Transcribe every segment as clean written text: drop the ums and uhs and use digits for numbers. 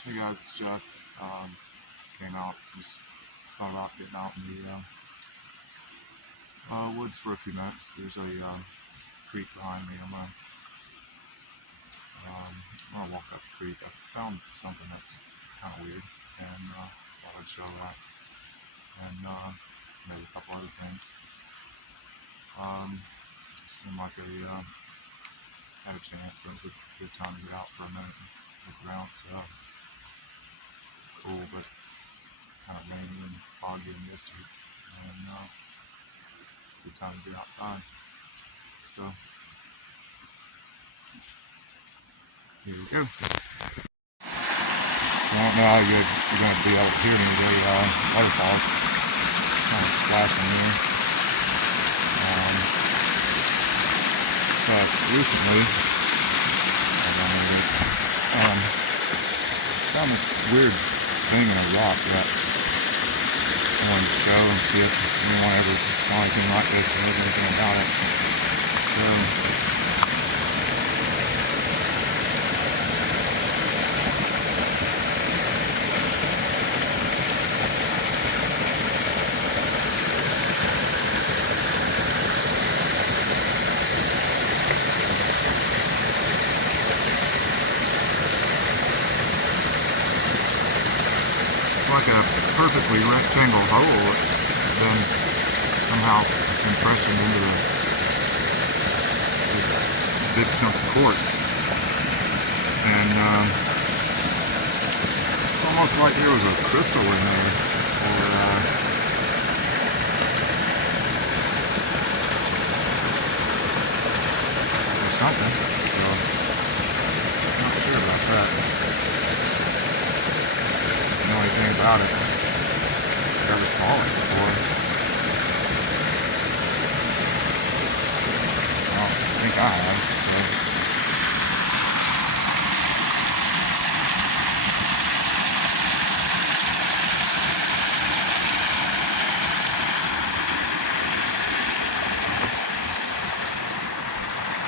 Hey guys, it's Jeff. Came out, just thought about getting out in the woods for a few minutes. There's a creek behind me. I'm gonna walk up the creek. I found something that's kind of weird, and thought I'd show that, and maybe a couple other things. Seemed like I had a chance. That was a good time to get out for a minute and look around. It's cool, but kind of rainy and foggy and misty, and good time to get outside. So here we go. So I don't know how you're going to be able to hear me. The waterfalls kind of splashing here. But recently, found this weird thing in a rock that I wanted to show and see if anyone ever saw anything like this or knows anything about it. So like a perfectly rectangle hole. It's been somehow impressioned into this big chunk of quartz, and it's almost like there was a crystal in there, or something. So I'm not sure about that. Know anything about it. Never saw it before. I don't think I have. So.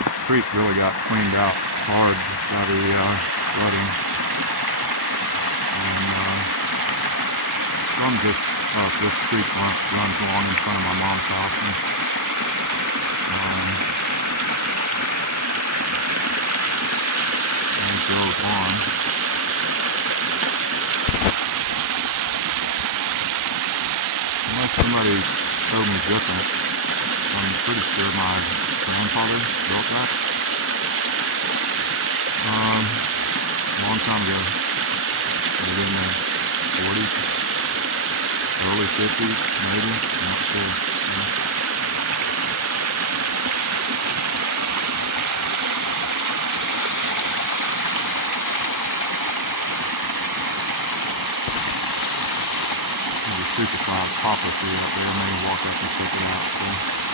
The creek really got cleaned out hard after the flooding. So I'm just this creek runs along in front of my mom's house, and there's the old barn. Unless somebody told me different, I'm pretty sure my grandfather built that a long time ago. Maybe in the 40s. Early 50s, maybe, I'm not sure. There's a supersized poplar tree out there. I may walk up and check it out. So.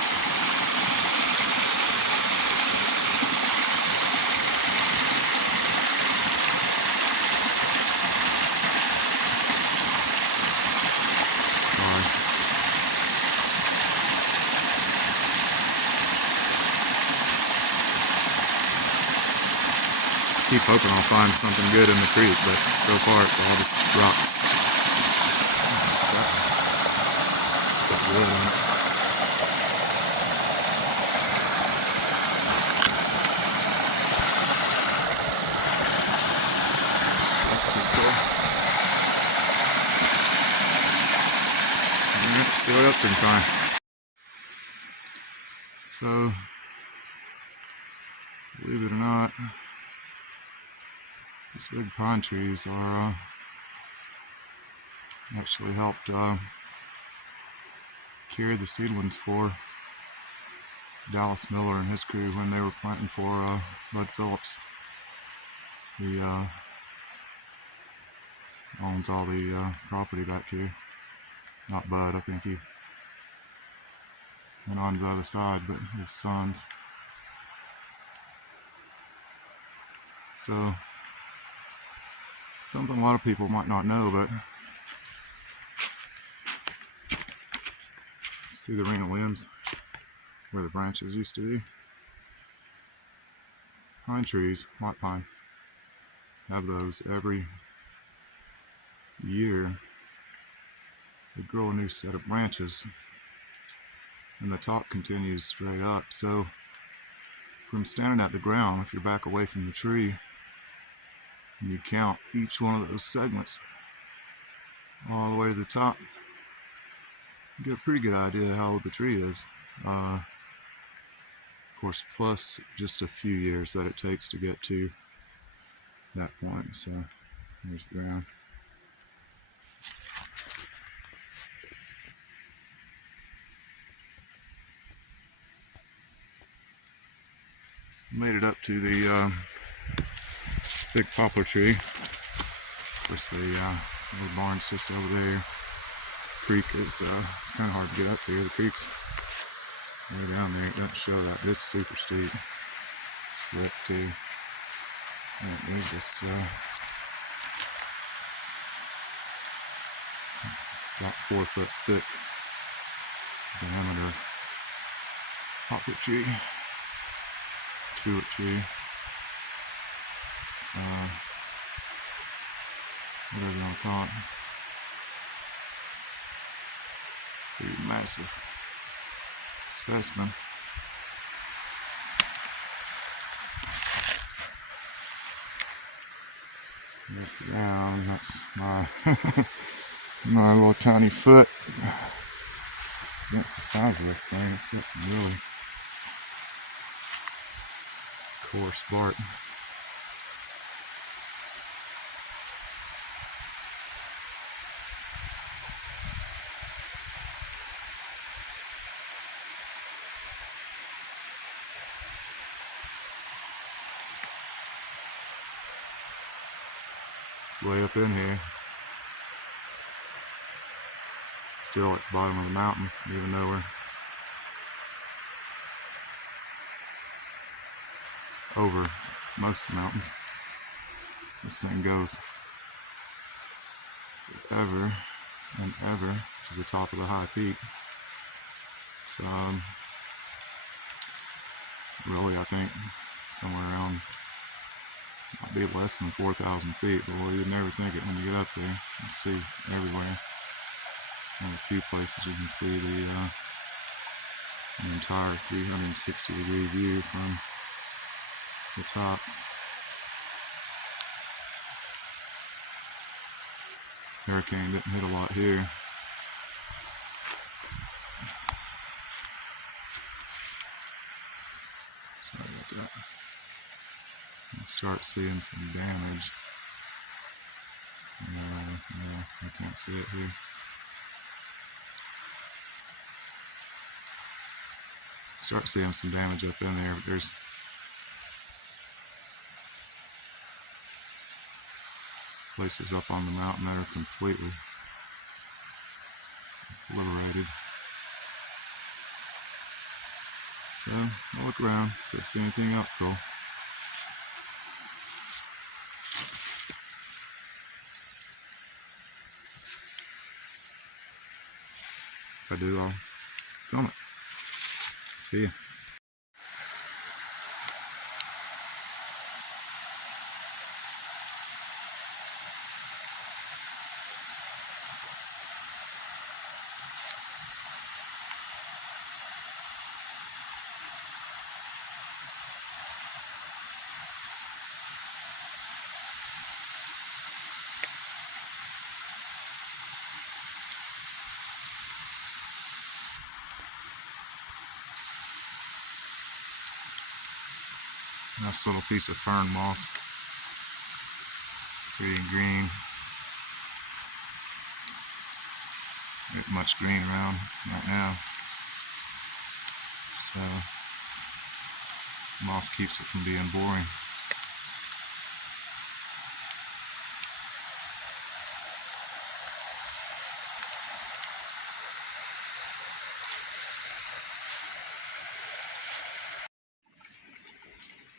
Keep hoping I'll find something good in the creek, but so far it's all just rocks. It's got wood in it. That's pretty cool. Alright, let's see what else we can find. So, believe it or not, these big pine trees are actually helped carry the seedlings for Dallas Miller and his crew when they were planting for Bud Phillips. He owns all the property back here. Not Bud, I think he went on to the other side, but his sons. So, something a lot of people might not know, but see the ring of limbs where the branches used to be? Pine trees, white pine, have those every year, they grow a new set of branches, and the top continues straight up. So from standing at the ground, if you're back away from the tree, and you count each one of those segments all the way to the top, you get a pretty good idea of how old the tree is. Of course, plus just a few years that it takes to get to that point. So here's the ground. Made it up to the big poplar tree. Of course, the little barn's just over there. Creek is it's kind of hard to get up here. The creek's way down there. It doesn't show that. It's super steep. Slip too. And it's just about 4 foot thick diameter poplar tree. Tulip tree. Whatever you want to call it. Pretty massive specimen. There's the ground. That's my my little tiny foot. That's the size of this thing. It's got some really coarse bark. It's way up in here. Still at the bottom of the mountain, even though we're over most of the mountains. This thing goes forever and ever to the top of the high peak. So really, I think somewhere around, might be less than 4,000 feet, but well, you'd never think it when you get up there. You see everywhere. It's one of the few places you can see the entire 360-degree view from the top. Hurricane didn't hit a lot here. Sorry about that. You start seeing some damage. No, I can't see it here. Start seeing some damage up in there, but there's places up on the mountain that are completely obliterated. So I'll look around, see if I see anything else cool. If I do, I'll film it. See ya. Nice little piece of fern moss. Pretty green. Not much green around right now. So moss keeps it from being boring.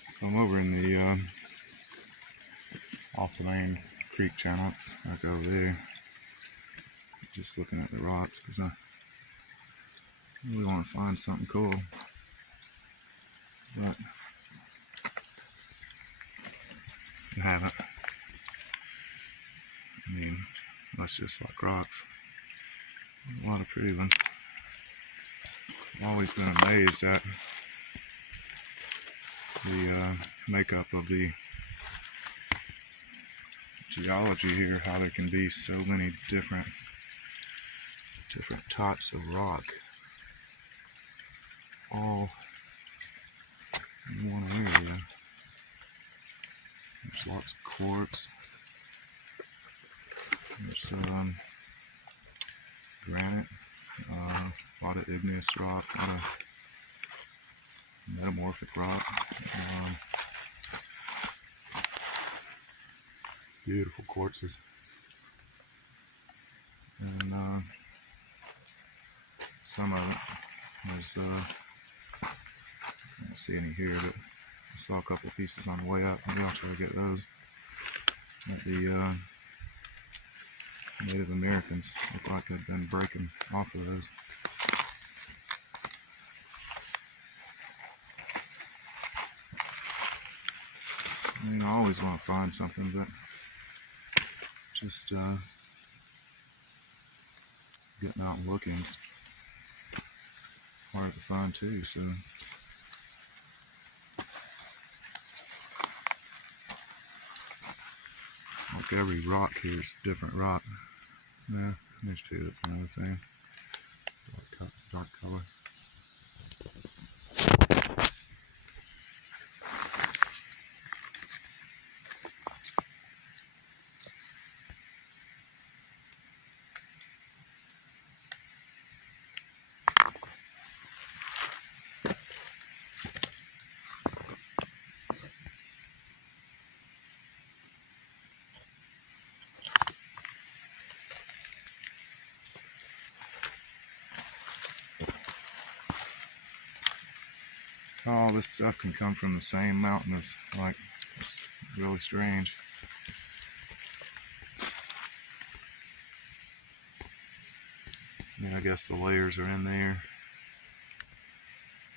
So I'm over in the off the main creek channel. It's back over there. Just looking at the rocks because I really want to find something cool. But I haven't. I mean, That's just like rocks. A lot of pretty ones. I've always been amazed at the makeup of the geology here, how there can be so many different types of rock all in one area. There's lots of quartz. There's granite, a lot of igneous rock, a lot of metamorphic rock. Beautiful quartzes. And some of it, there's, I don't see any here, but I saw a couple of pieces on the way up. Maybe I'll try to get those. But the Native Americans look like they've been breaking off of those. I mean, I always want to find something, but just getting out and looking is hard to find too. So it's like every rock here is a different rock. Yeah, there's two that's kind of the same. Dark color. All this stuff can come from the same mountain. It's like, it's really strange. Yeah, I guess the layers are in there,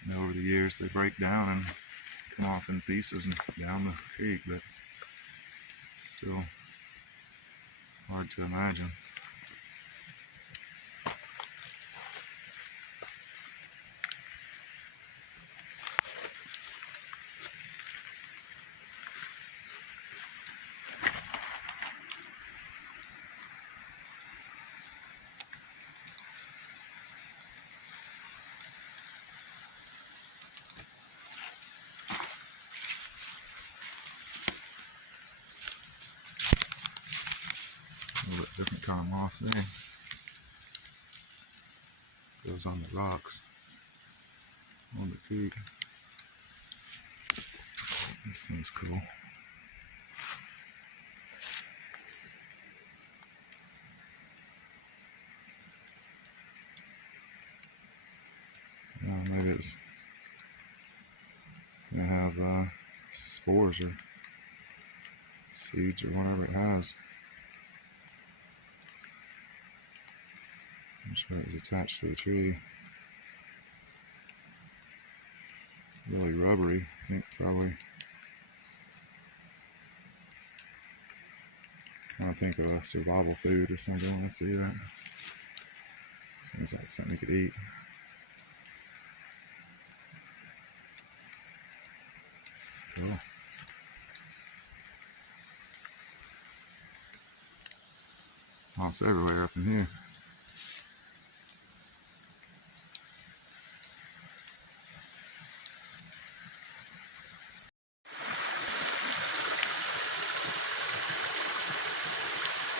and over the years they break down and come off in pieces and down the creek, but still hard to imagine. A little bit different kind of moss there. Goes on the rocks on the creek. This thing's cool. Maybe it's gonna have spores or seeds or whatever it has. I'm sure it's attached to the tree. Really rubbery. I think probably. I think of a survival food or something when I see that. Seems like something you could eat. Cool. Moss everywhere up in here.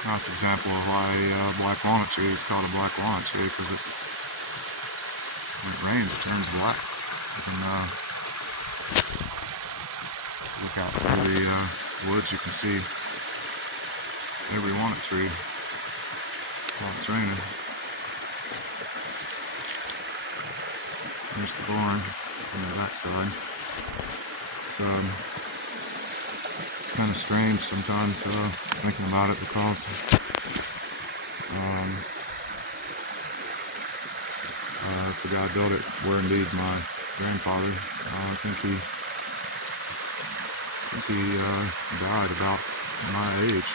Nice example of why black walnut tree is called a black walnut tree, because it's, when it rains, it turns black. You can look out through the woods, you can see every walnut tree while it's raining. There's the barn on the backside. So kind of strange sometimes thinking about it, because if the guy built it were indeed my grandfather, I think he died about my age.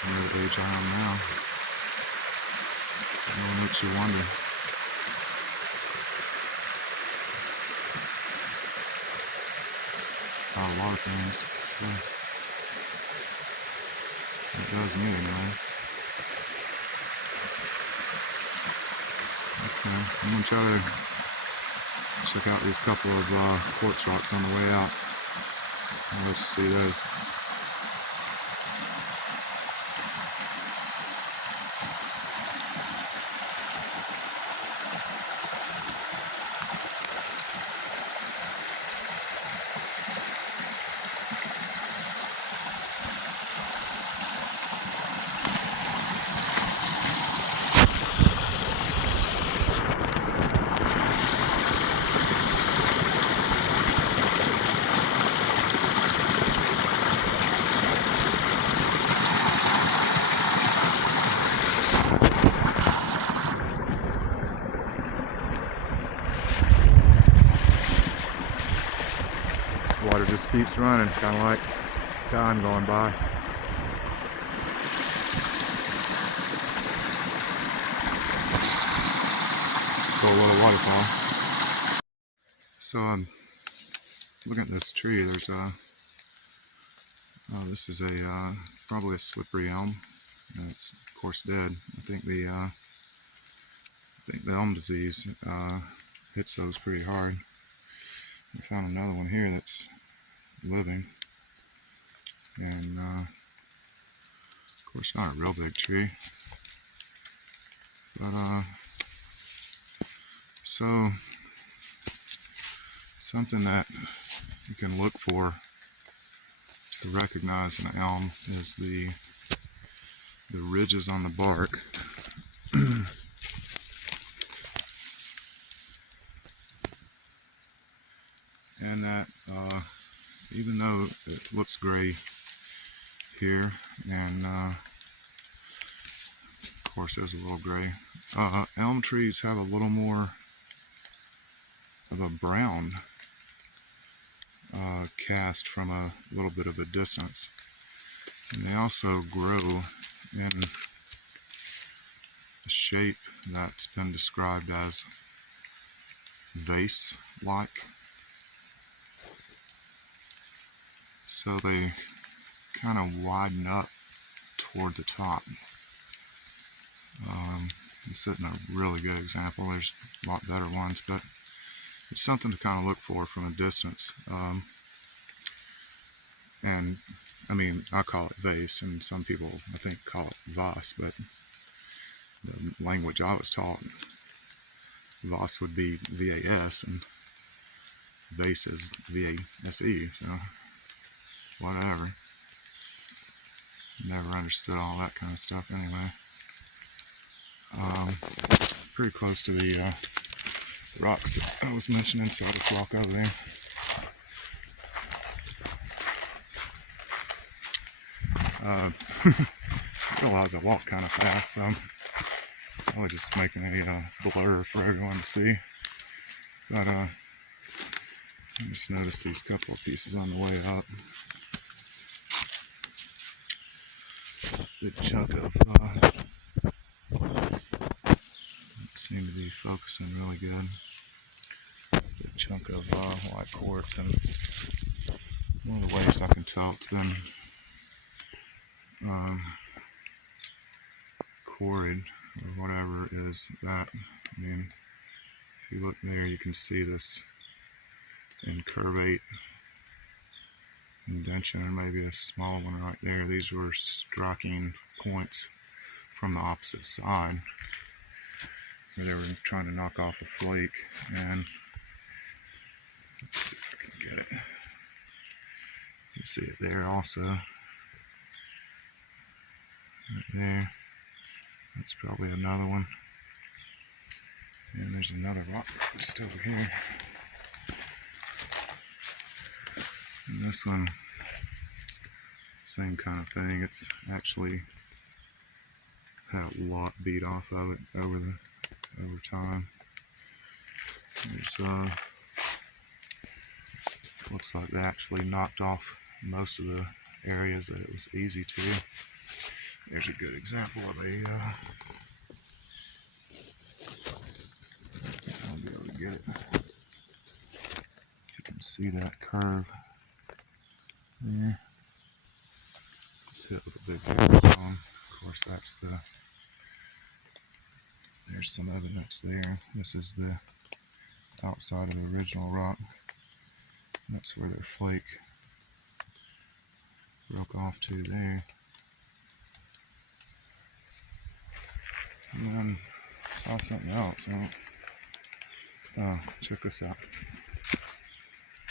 from the age I am now. It really makes you wonder. About a lot of things. So it does me anyway. Okay, I'm gonna try to check out these couple of quartz rocks on the way out. I'll let you see those. Water just keeps running, kind of like time going by. Cool little waterfall. So I'm looking at this tree. There's this is a probably a slippery elm. It's of course dead. I think the elm disease hits those pretty hard. I found another one here that's living, and of course not a real big tree, but so something that you can look for to recognize an elm is the ridges on the bark. And that even though it looks gray here, and of course there's a little gray, elm trees have a little more of a brown cast from a little bit of a distance, and they also grow in a shape that's been described as vase-like. So they kind of widen up toward the top. This isn't a really good example. There's a lot better ones, but it's something to kind of look for from a distance. And I mean, I call it vase, and some people I think call it vase, but the language I was taught, vase would be V-A-S, and vase is V-A-S-E, so whatever. Never understood all that kind of stuff anyway. Pretty close to the rocks I was mentioning, so I'll just walk over there. I realize I walk kind of fast, so I'm probably just making a blur for everyone to see. But I just noticed these couple of pieces on the way up. Big chunk of seem to be focusing really good. Big chunk of white quartz, and one of the ways I can tell it's been quarried or whatever is that, I mean, if you look there, you can see this incurvate indentation, or maybe a small one right there. These were striking points from the opposite side where they were trying to knock off a flake, and let's see if I can get it. You can see it there also. Right there. That's probably another one. And there's another rock just over here. And this one, same kind of thing. It's actually had a lot beat off of it over time. There's looks like they actually knocked off most of the areas that it was easy to. There's a good example of a, I'll be able to get it. If you can see that curve there. It's hit with a big hailstone. Of course, there's some evidence there. This is the outside of the original rock. That's where their flake broke off to there. And then saw something else. Oh, check this out.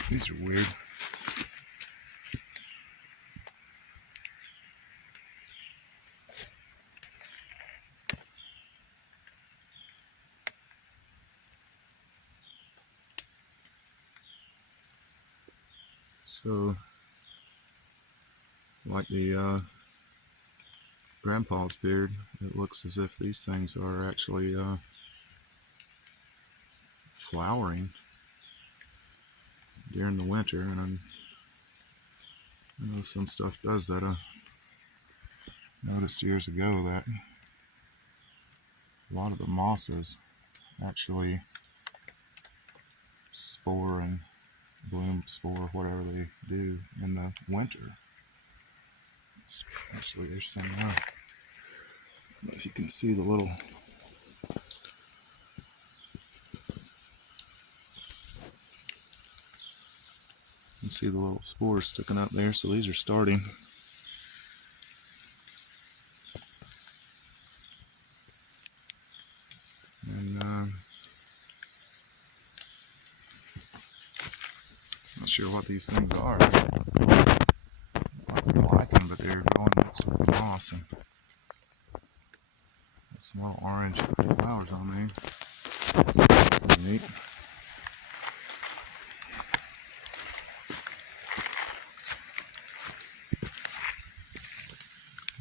These are weird. So, like the grandpa's beard, it looks as if these things are actually flowering during the winter, and I know some stuff does that. I noticed years ago that a lot of the mosses actually spore and bloom, spore, whatever they do in the winter. Actually, there's some now. I don't know if you can see the little spores sticking up there. So these are starting. And not sure what these things are. I don't like them, but they're growing mixed with the moss, and got some little orange flowers on there. Pretty neat.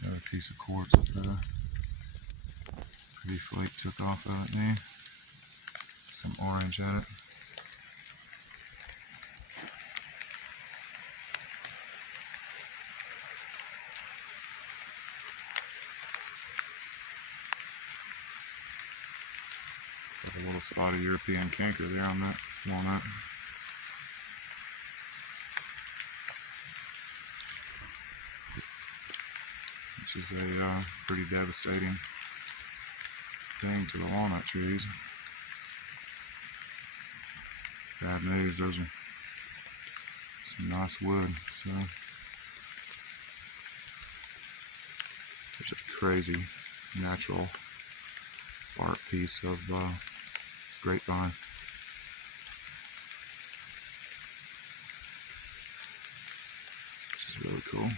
Another piece of quartz that's got a pretty flake took off of it there. Some orange at it. It's like a little spot of European canker there on that walnut. Which is a pretty devastating thing to the walnut trees. Bad news, those are some nice wood. So there's a crazy natural art piece of grapevine. Which is really cool.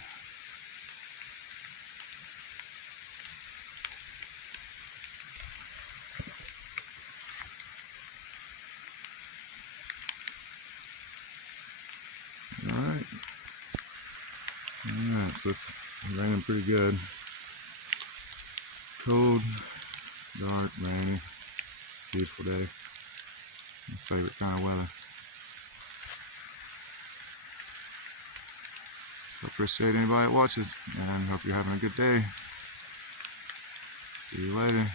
Alright, so it's raining pretty good. Cold, dark, rainy, beautiful day. My favorite kind of weather. So I appreciate anybody that watches, and hope you're having a good day. See you later.